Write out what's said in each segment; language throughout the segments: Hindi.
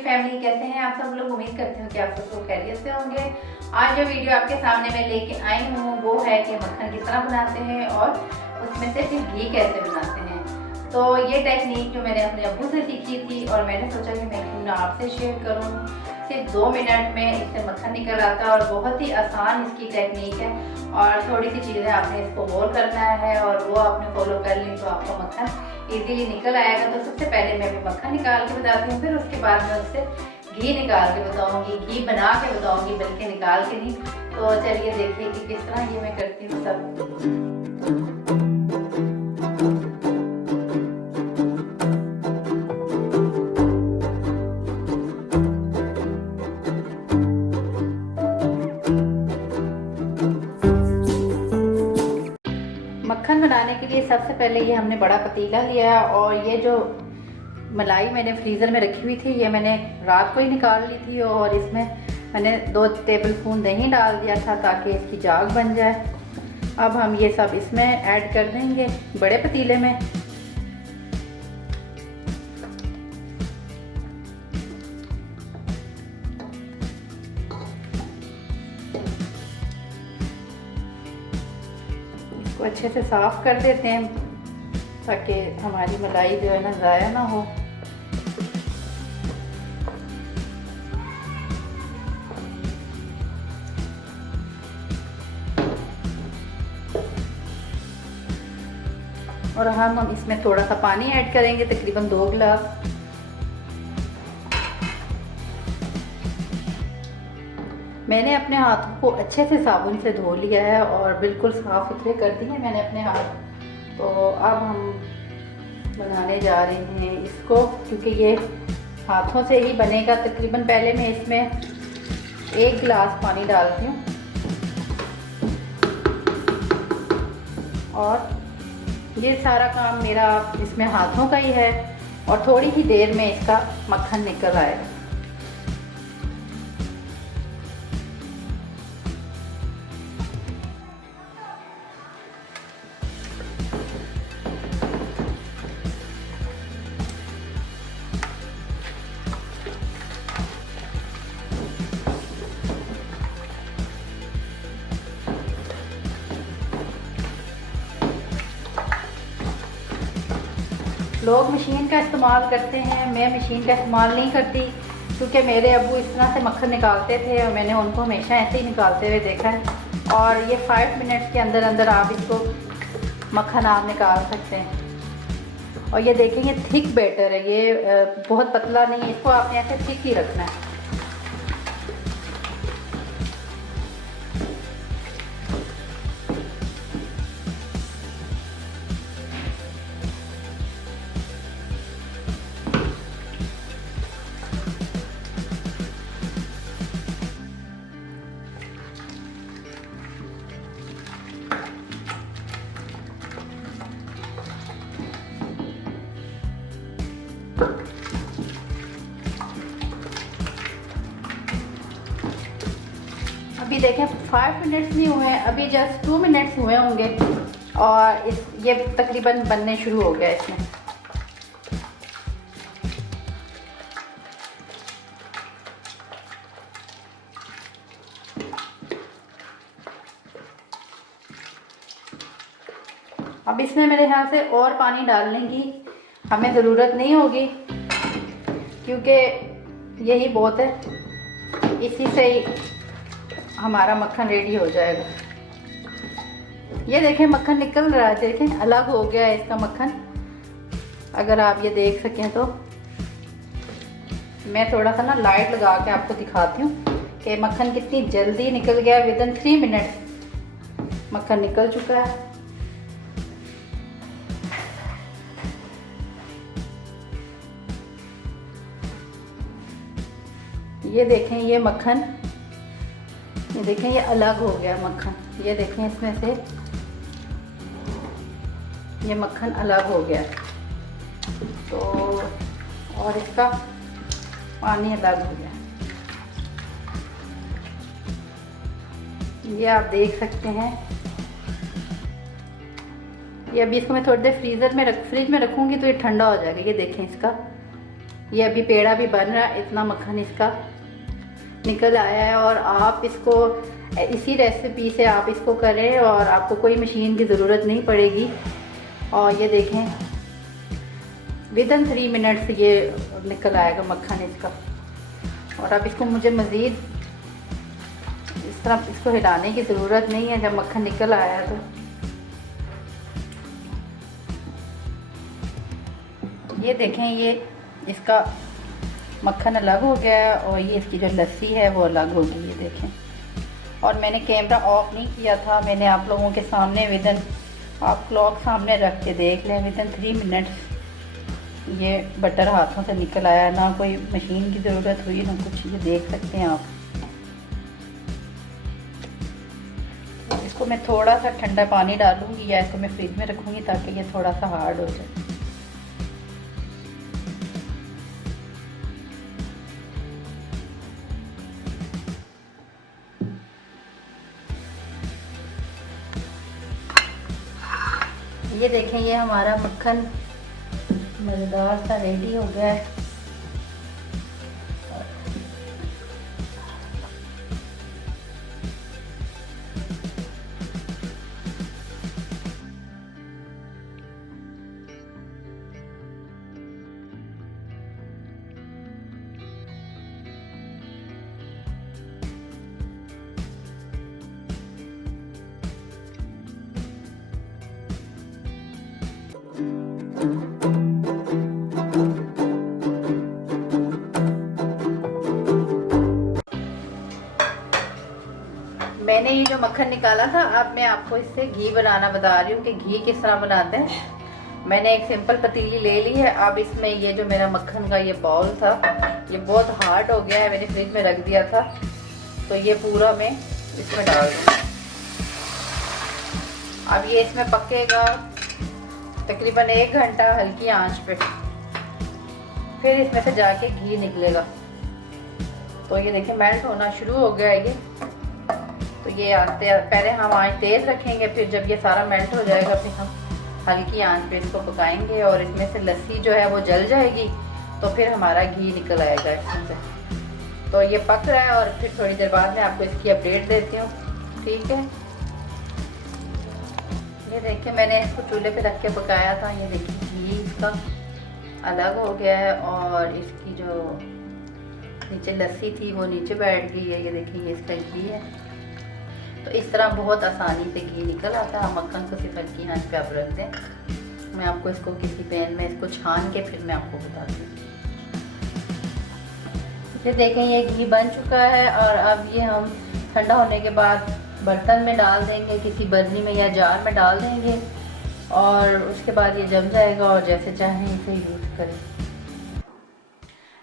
फैमिली कैसे हैं आप सब लोग। उम्मीद करती हूँ कि आप सब लोग खैरियत से होंगे। आज जो वीडियो आपके सामने मैं लेके आई हूँ वो है कि मक्खन किस तरह बनाते हैं और उसमें से फिर घी कैसे बनाते हैं। तो ये टेक्निक जो मैंने अपने अब्बू से सीखी थी और मैंने सोचा कि मैं क्यों ना आपसे शेयर करूँ। सिर्फ 2 मिनट में इससे मक्खन निकल आता है और बहुत ही आसान इसकी टेक्निक है और थोड़ी सी चीज़ें आपने इसको गौर करना है और वो आपने फॉलो कर ली तो आपका मक्खन इजीली निकल आएगा। तो सबसे पहले मैं भी मक्खन निकाल के बताती हूँ, फिर उसके बाद मैं उससे घी निकाल के बताऊँगी, घी बना के बताऊँगी बल्कि निकाल के नहीं। तो चलिए देखिए कि किस तरह ये मैं करती हूँ सब। मक्खन बनाने के लिए सबसे पहले ये हमने बड़ा पतीला लिया है और ये जो मलाई मैंने फ्रीज़र में रखी हुई थी ये मैंने रात को ही निकाल ली थी और इसमें मैंने 2 टेबलस्पून दही डाल दिया था ताकि इसकी जाग बन जाए। अब हम ये सब इसमें ऐड कर देंगे बड़े पतीले में। इसको अच्छे से साफ कर देते हैं ताकि हमारी मलाई जो है ना ज़ाया ना हो। और हम इसमें थोड़ा सा पानी ऐड करेंगे, तकरीबन 2 गिलास। मैंने अपने हाथों को अच्छे से साबुन से धो लिया है और बिल्कुल साफ सुथरे कर दिए मैंने अपने हाथ। तो अब हम बनाने जा रहे हैं इसको, क्योंकि ये हाथों से ही बनेगा। तकरीबन पहले मैं इसमें 1 गिलास पानी डालती हूँ और ये सारा काम मेरा इसमें हाथों का ही है और थोड़ी ही देर में इसका मक्खन निकल आएगा। लोग मशीन का इस्तेमाल करते हैं, मैं मशीन का इस्तेमाल नहीं करती क्योंकि मेरे अब्बू इस तरह से मक्खन निकालते थे और मैंने उनको हमेशा ऐसे ही निकालते हुए देखा है। और ये 5 मिनट्स के अंदर अंदर आप इसको मक्खन आप निकाल सकते हैं। और ये देखें ये थिक बैटर है, ये बहुत पतला नहीं है, इसको आपने ऐसे थिक ही रखना है। अभी देखें 5 मिनट्स नहीं हुए हैं, अभी जस्ट 2 मिनट्स हुए होंगे और ये तकरीबन बनने शुरू हो गया इसमें। अब इसमें मेरे ख्याल से और पानी डालने की हमें ज़रूरत नहीं होगी क्योंकि यही बहुत है, इसी से ही हमारा मक्खन रेडी हो जाएगा। ये देखें मक्खन निकल रहा है, देखें अलग हो गया है इसका मक्खन। अगर आप ये देख सकें तो मैं थोड़ा सा ना लाइट लगा के आपको दिखाती हूँ कि मक्खन कितनी जल्दी निकल गया। विदिन 3 मिनट मक्खन निकल चुका है। ये देखें ये मक्खन, ये देखें ये अलग हो गया मक्खन। ये देखें इसमें से ये मक्खन अलग हो गया तो, और इसका पानी अलग हो गया। ये आप देख सकते हैं। ये अभी इसको मैं थोड़ी देर फ्रिज में रखूँगी तो ये ठंडा हो जाएगा। ये देखें इसका, ये अभी पेड़ा भी बन रहा है, इतना मक्खन इसका निकल आया है। और आप इसको इसी रेसिपी से आप इसको करें और आपको कोई मशीन की ज़रूरत नहीं पड़ेगी। और ये देखें विदिन 3 मिनट्स ये निकल आएगा मक्खन इसका। और अब इसको मुझे मज़ीद इस तरह इसको हिलाने की ज़रूरत नहीं है। जब मक्खन निकल आया तो ये देखें, ये इसका मक्खन अलग हो गया है और ये इसकी जो लस्सी है वो अलग हो गई। ये देखें, और मैंने कैमरा ऑफ नहीं किया था, मैंने आप लोगों के सामने आप क्लॉक सामने रख के देख लें, विदिन 3 मिनट्स ये बटर हाथों से निकल आया। ना कोई मशीन की ज़रूरत हुई ना कुछ। ये देख सकते हैं आप। इसको मैं थोड़ा सा ठंडा पानी डालूंगी या इसको मैं फ्रिज में रखूँगी ताकि ये थोड़ा सा हार्ड हो जाए। ये देखें, ये हमारा मक्खन मज़ेदार सा रेडी हो गया है। मैंने ये जो मक्खन निकाला था, अब मैं आपको इससे घी बनाना बता रही हूँ कि घी किस तरह बनाते हैं। मैंने एक सिंपल पतीली ले ली है। अब इसमें ये जो मेरा मक्खन का ये बाउल था, ये बहुत हार्ड हो गया है, मैंने फ्रिज में रख दिया था, तो ये पूरा मैं इसमें डाल दूँगी। अब ये इसमें पकेगा तकरीबन 1 घंटा हल्की आंच पे, फिर इसमें से जाके घी निकलेगा। तो ये देखिए मेल्ट होना शुरू हो गया है ये। तो ये पहले हम आंच तेज रखेंगे, फिर जब ये सारा मेल्ट हो जाएगा फिर हम हल्की आंच पे इसको पकाएंगे और इसमें से लस्सी जो है वो जल जाएगी, तो फिर हमारा घी निकल आएगा इसमें से। तो ये पक रहा है और फिर थोड़ी देर बाद में आपको इसकी अपडेट देती हूँ, ठीक है। ये देखिए मैंने इसको चूल्हे पे रख के पकाया था। ये देखिए घी इसका अलग हो गया है और इसकी जो नीचे लस्सी थी वो नीचे बैठ गई है। ये देखिए ये इसका घी है। तो इस तरह बहुत आसानी से घी निकल आता है। मक्खन को सिर्फ हल्की आंच पे आप रख दें। मैं आपको इसको किसी पैन में इसको छान के फिर मैं आपको बताती हूँ। फिर देखें ये घी बन चुका है और अब ये हम ठंडा होने के बाद बर्तन में डाल देंगे, किसी बर्नी में या जार में डाल देंगे और उसके बाद ये जम जाएगा और जैसे चाहें इसे यूज़ करें।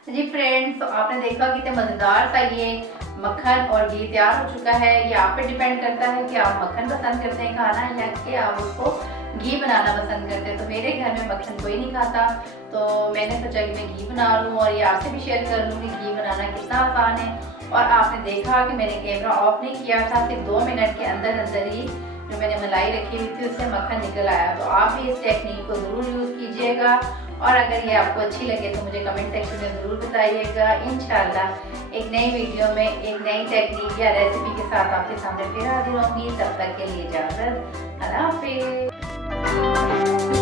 जी फ्रेंड्स, तो आपने देखा कितने मज़ेदार सा ये मक्खन और घी तैयार हो चुका है। ये आप पे डिपेंड करता है कि आप मक्खन पसंद करते हैं खाना या कि आप उसको घी बनाना पसंद करते हैं। तो मेरे घर में मक्खन कोई नहीं खाता, तो मैंने सोचा कि मैं घी बना लूँ और ये आपसे भी शेयर कर लूँ कि घी बनाना कितना आसान है। और आपने देखा कि मैंने कैमरा ऑफ नहीं किया था, सिर्फ 2 मिनट के अंदर अंदर ही जो मैंने मलाई रखी हुई थी उससे मक्खन निकल आया। तो आप भी इस टेक्निक को ज़रूर यूज़ कीजिएगा और अगर ये आपको अच्छी लगे तो मुझे कमेंट सेक्शन में ज़रूर बताइएगा। इंशाल्लाह एक नई वीडियो में एक नई टेक्निक या रेसिपी के साथ आपके सामने फिर हाजिर होंगी। तब तक के लिए इजाज़त, अल्लाह हाफ़िज़।